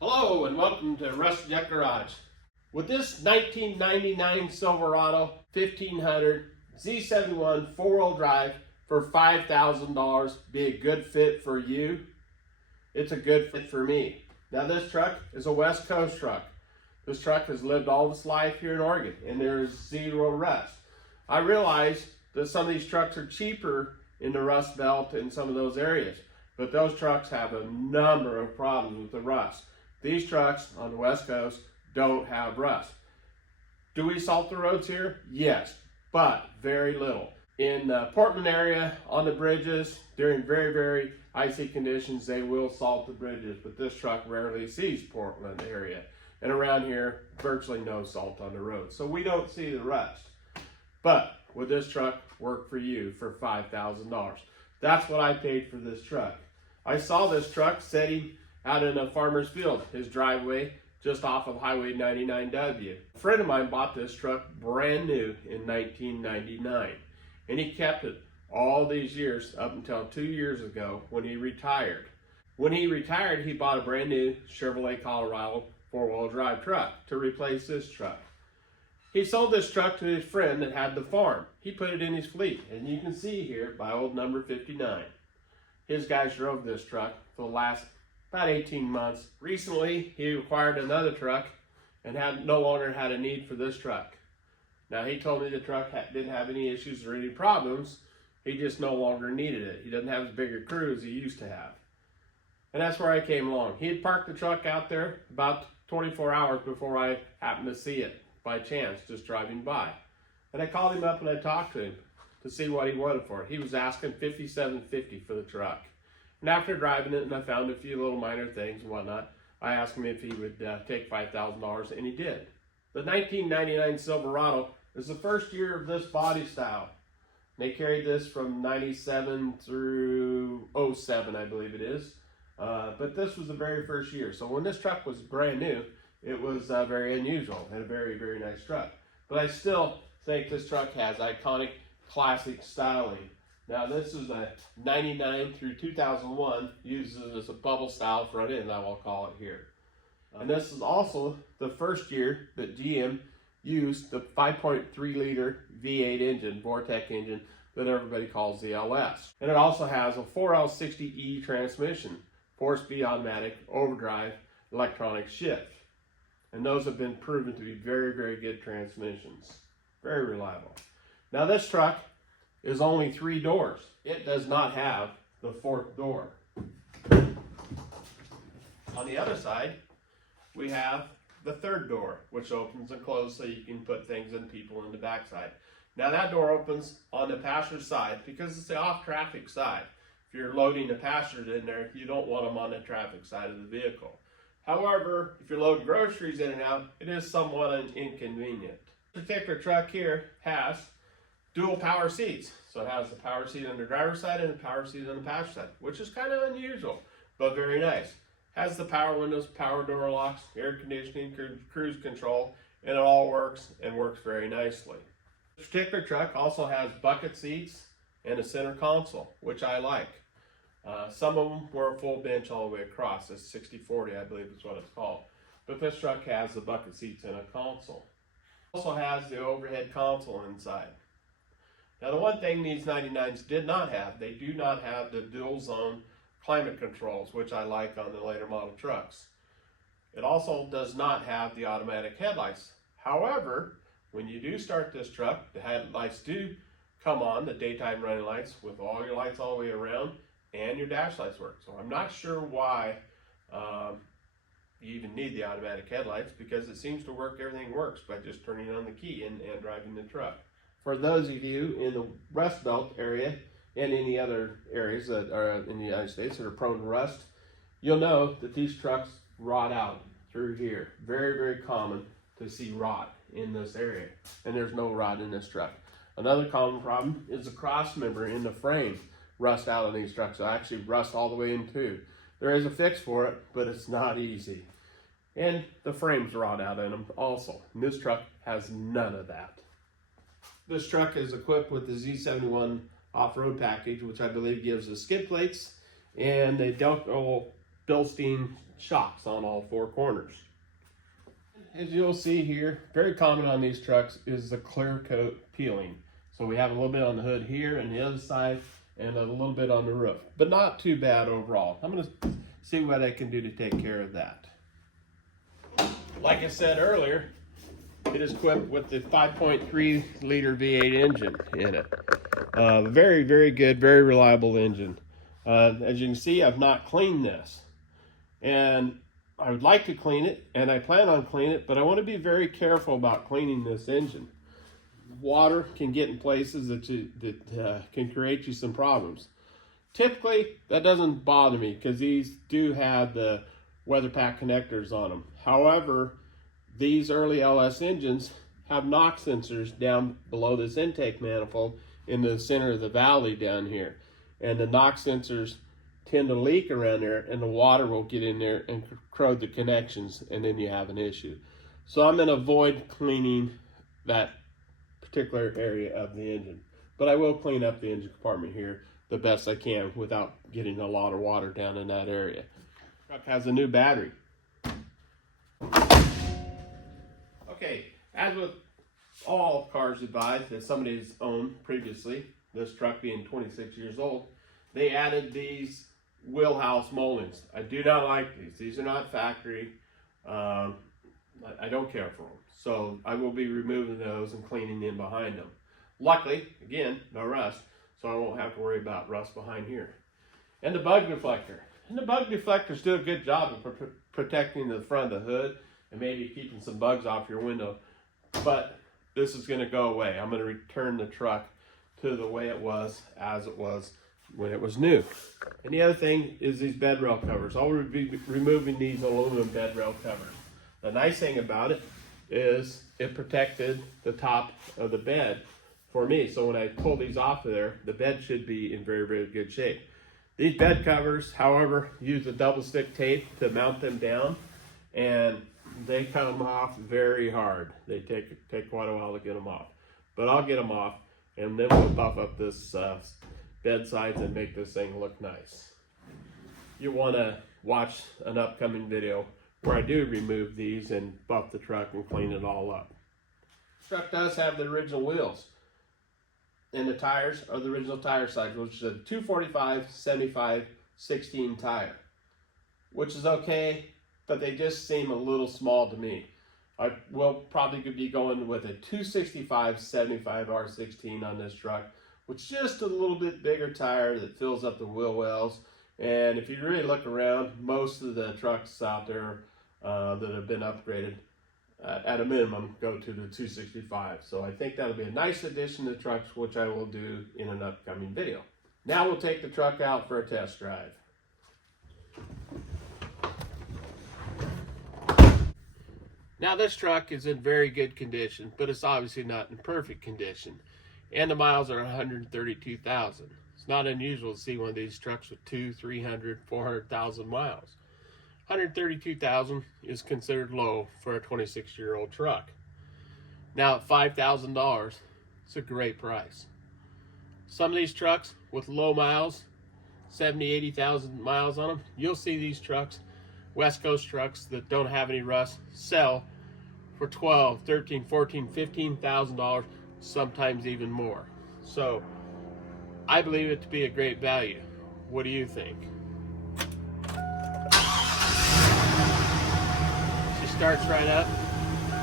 Hello and welcome to Rusty Jack Garage. With this 1999 Silverado 1500 Z71 4-wheel drive for $5,000 be a good fit for you? It's a good fit for me. Now this truck is a West Coast truck. This truck has lived all of its life here in Oregon and there is zero rust. I realize that some of these trucks are cheaper in the Rust Belt in some of those areas, but those trucks have a number of problems with the rust. These trucks on the West Coast don't have rust. Do we salt the roads here? Yes, but very little. In the Portland area, on the bridges, during very, very icy conditions, they will salt the bridges, but this truck rarely sees Portland area. And around here, virtually no salt on the road. So we don't see the rust. But would this truck work for you for $5,000? That's what I paid for this truck. I saw this truck sitting out in a farmer's field, his driveway, just off of Highway 99W. A friend of mine bought this truck brand new in 1999, and he kept it all these years up until 2 years ago when he retired. When he retired, he bought a brand new Chevrolet Colorado 4-wheel drive truck to replace this truck. He sold this truck to his friend that had the farm. He put it in his fleet, and you can see here by old number 59. His guys drove this truck for the last about 18 months. Recently, he acquired another truck and no longer had a need for this truck. Now, he told me the truck didn't have any issues or any problems. He just no longer needed it. He doesn't have as big a crew as he used to have. And that's where I came along. He had parked the truck out there about 24 hours before I happened to see it by chance, just driving by. And I called him up and I talked to him to see what he wanted for it. He was asking $57.50 for the truck. And after driving it and I found a few little minor things and whatnot, I asked him if he would take $5,000, and he did. The 1999 Silverado is the first year of this body style. They carried this from 97 through 07, I believe it is. But this was the very first year. So when this truck was brand new, it was very unusual and a very, very nice truck. But I still think this truck has iconic, classic styling. Now this is a 99 through 2001, uses a bubble style front end, I will call it here. And this is also the first year that GM used the 5.3 liter V8 engine, Vortec engine, that everybody calls the LS. And it also has a 4L60E transmission, 4-speed automatic, overdrive, electronic shift. And those have been proven to be very, very good transmissions. Very reliable. Now this truck is only 3 doors. It does not have the 4th door. On the other side, we have the 3rd door, which opens and closes so you can put things and people in the back side. Now that door opens on the passenger side because it's the off-traffic side. If you're loading the passengers in there, you don't want them on the traffic side of the vehicle. However, if you're loading groceries in and out, it is somewhat inconvenient. This particular truck here has dual power seats. So it has the power seat on the driver's side and the power seat on the passenger side, which is kind of unusual, but very nice. Has the power windows, power door locks, air conditioning, cruise control, and it all works and works very nicely. This particular truck also has bucket seats and a center console, which I like. Some of them were a full bench all the way across. It's 60/40, I believe is what it's called. But this truck has the bucket seats and a console. It also has the overhead console inside. Now the one thing these 99s did not have, they do not have the dual zone climate controls, which I like on the later model trucks. It also does not have the automatic headlights. However, when you do start this truck, the headlights do come on, the daytime running lights with all your lights all the way around, and your dash lights work. So I'm not sure why you even need the automatic headlights, because it seems to work, everything works by just turning on the key and driving the truck. For those of you in the Rust Belt area and any other areas that are in the United States that are prone to rust, you'll know that these trucks rot out through here. Very, very common to see rot in this area, and there's no rot in this truck. Another common problem is the cross member in the frame rust out on these trucks. They actually rust all the way in two. There is a fix for it, but it's not easy. And the frames rot out in them also. And this truck has none of that. This truck is equipped with the Z71 off-road package, which I believe gives the skid plates and the Delco Bilstein shocks on all four corners. As you'll see here, very common on these trucks is the clear coat peeling. So we have a little bit on the hood here and the other side and a little bit on the roof, but not too bad overall. I'm gonna see what I can do to take care of that. Like I said earlier, it is equipped with the 5.3 liter V8 engine in it. Very, very good, very reliable engine. As you can see, I've not cleaned this. And I would like to clean it, and I plan on cleaning it, but I want to be very careful about cleaning this engine. Water can get in places that can create you some problems. Typically, that doesn't bother me because these do have the weather pack connectors on them. However, these early LS engines have knock sensors down below this intake manifold in the center of the valley down here. And the knock sensors tend to leak around there, and the water will get in there and corrode the connections, and then you have an issue. So I'm going to avoid cleaning that particular area of the engine. But I will clean up the engine compartment here the best I can without getting a lot of water down in that area. The truck has a new battery. Okay, as with all cars you buy that somebody has owned previously, this truck being 26 years old, they added these wheelhouse moldings. I do not like these. These are not factory. I don't care for them. So I will be removing those and cleaning in behind them. Luckily, again, no rust, so I won't have to worry about rust behind here. And the bug deflector. And the bug deflectors do a good job of protecting the front of the hood and maybe keeping some bugs off your window. But this is going to go away. I'm going to return the truck to the way it was as it was when it was new. And the other thing is these bed rail covers. I'll be removing these aluminum bed rail covers. The nice thing about it is it protected the top of the bed for me. So when I pull these off of there, the bed should be in very, very good shape. These bed covers, however, use a double stick tape to mount them down, and they come off very hard. They take quite a while to get them off. But I'll get them off, and then we'll buff up this bed sides and make this thing look nice. You want to watch an upcoming video where I do remove these and buff the truck and clean it all up. The truck does have the original wheels, and the tires are the original tire size, which is a 245, 75, 16 tire, which is okay, but they just seem a little small to me. I will probably be going with a 265, 75 R16 on this truck, which is just a little bit bigger tire that fills up the wheel wells. And if you really look around, most of the trucks out there that have been upgraded, at a minimum, go to the 265. So I think that'll be a nice addition to trucks, which I will do in an upcoming video. Now we'll take the truck out for a test drive. Now this truck is in very good condition, but it's obviously not in perfect condition. And the miles are 132,000. It's not unusual to see one of these trucks with 200, 300, 400,000 miles. 132,000 is considered low for a 26-year-old truck. Now at $5,000, it's a great price. Some of these trucks with low miles, 70, 80,000 miles on them, you'll see these trucks, West Coast trucks that don't have any rust, sell for $12,000, $13,000, $14,000, $15,000, sometimes even more. So I believe it to be a great value. What do you think? She starts right up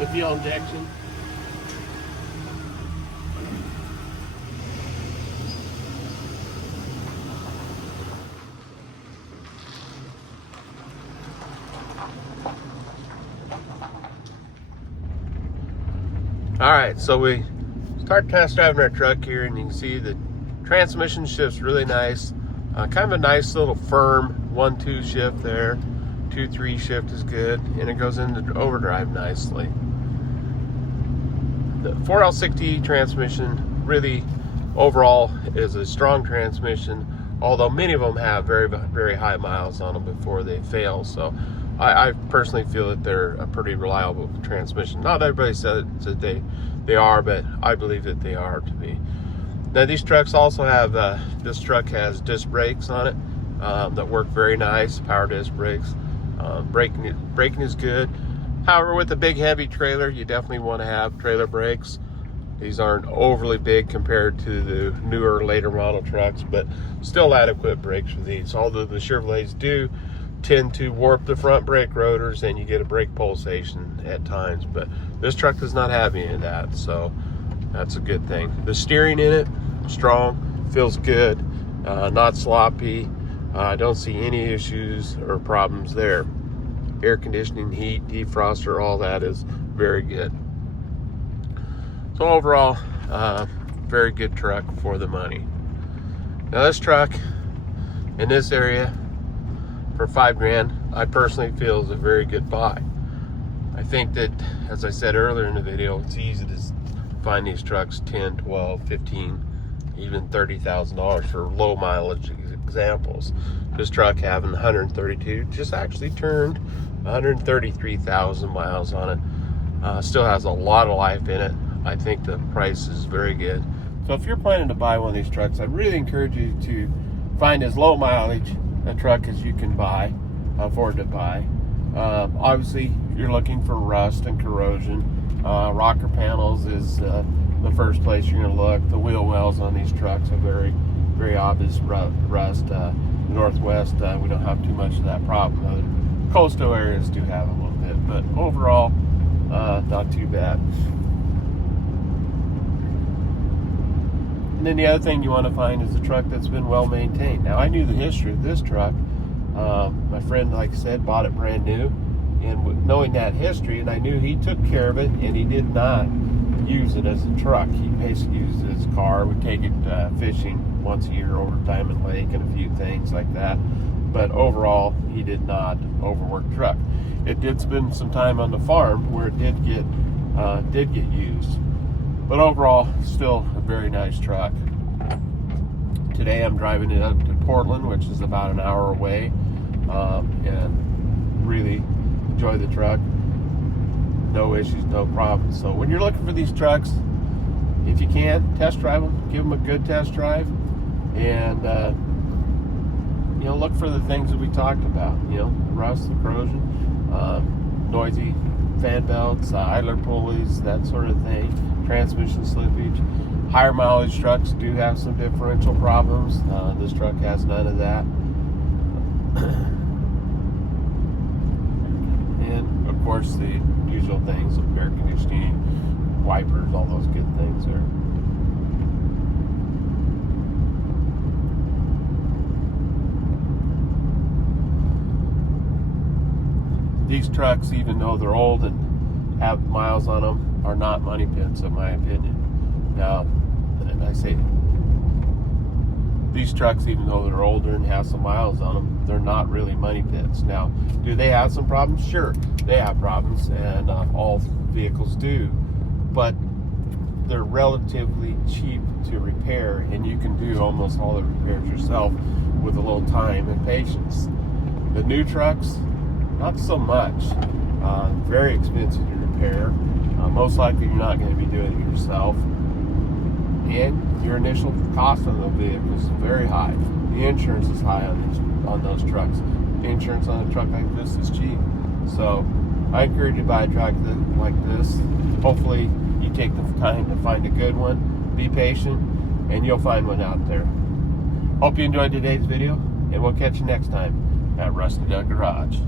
with fuel injection. All right, so we start test driving our truck here, and you can see the transmission shifts really nice. Kind of a nice little firm 1-2 shift there. 2-3 shift is good, and it goes into overdrive nicely. The 4L60 transmission really overall is a strong transmission, although many of them have very, very high miles on them before they fail. So I personally feel that they're a pretty reliable transmission. Not everybody says that they are, but I believe that they are to be. Now these trucks also have, this truck has disc brakes on it that work very nice, power disc brakes. Braking is good. However, with a big heavy trailer, you definitely want to have trailer brakes. These aren't overly big compared to the newer, later model trucks, but still adequate brakes for these. Although the Chevrolets do tend to warp the front brake rotors and you get a brake pulsation at times, but this truck does not have any of that, so that's a good thing. The steering in it, strong, feels good, not sloppy. I don't see any issues or problems there. Air conditioning, heat, defroster, all that is very good. So overall, very good truck for the money. Now this truck in this area for $5,000, I personally feel is a very good buy. I think that, as I said earlier in the video, it's easy to find these trucks 10, 12, 15, even $30,000 for low mileage examples. This truck having 132, just actually turned 133,000 miles on it. Still has a lot of life in it. I think the price is very good. So if you're planning to buy one of these trucks, I really encourage you to find as low mileage a truck as you can afford to buy. Obviously, you're looking for rust and corrosion. Rocker panels is the first place you're going to look. The wheel wells on these trucks are very, very obvious rust. Northwest, we don't have too much of that problem. Coastal areas do have a little bit, but overall, not too bad. And then the other thing you want to find is a truck that's been well maintained. Now, I knew the history of this truck. My friend, like I said, bought it brand new, and knowing that history, and I knew he took care of it, and he did not use it as a truck. He basically used it as a car. We take it fishing once a year over Diamond Lake and a few things like that. But overall, he did not overwork the truck. It did spend some time on the farm where it did get used. But overall, still a very nice truck. Today I'm driving it up to Portland, which is about an hour away, and really enjoy the truck. No issues, no problems. So when you're looking for these trucks, if you can, test drive them, give them a good test drive, and look for the things that we talked about. Rust, corrosion, noisy fan belts, idler pulleys, that sort of thing. Transmission slippage. Higher mileage trucks do have some differential problems. This truck has none of that. And of course the usual things of air conditioning, wipers, all those good things there. These trucks, even though they're old and have miles on them, are not money pits, in my opinion. Now, and I say these trucks, even though they're older and have some miles on them, they're not really money pits. Now, do they have some problems? Sure, they have problems, and all vehicles do, but they're relatively cheap to repair, and you can do almost all the repairs yourself with a little time and patience. The new trucks, not so much. Very expensive to repair. Most likely you're not going to be doing it yourself. And your initial cost on the vehicles is very high. The insurance is high on those trucks. The insurance on a truck like this is cheap. So I encourage you to buy a truck like this. Hopefully you take the time to find a good one. Be patient, and you'll find one out there. Hope you enjoyed today's video, and we'll catch you next time at Rusty Duck Garage.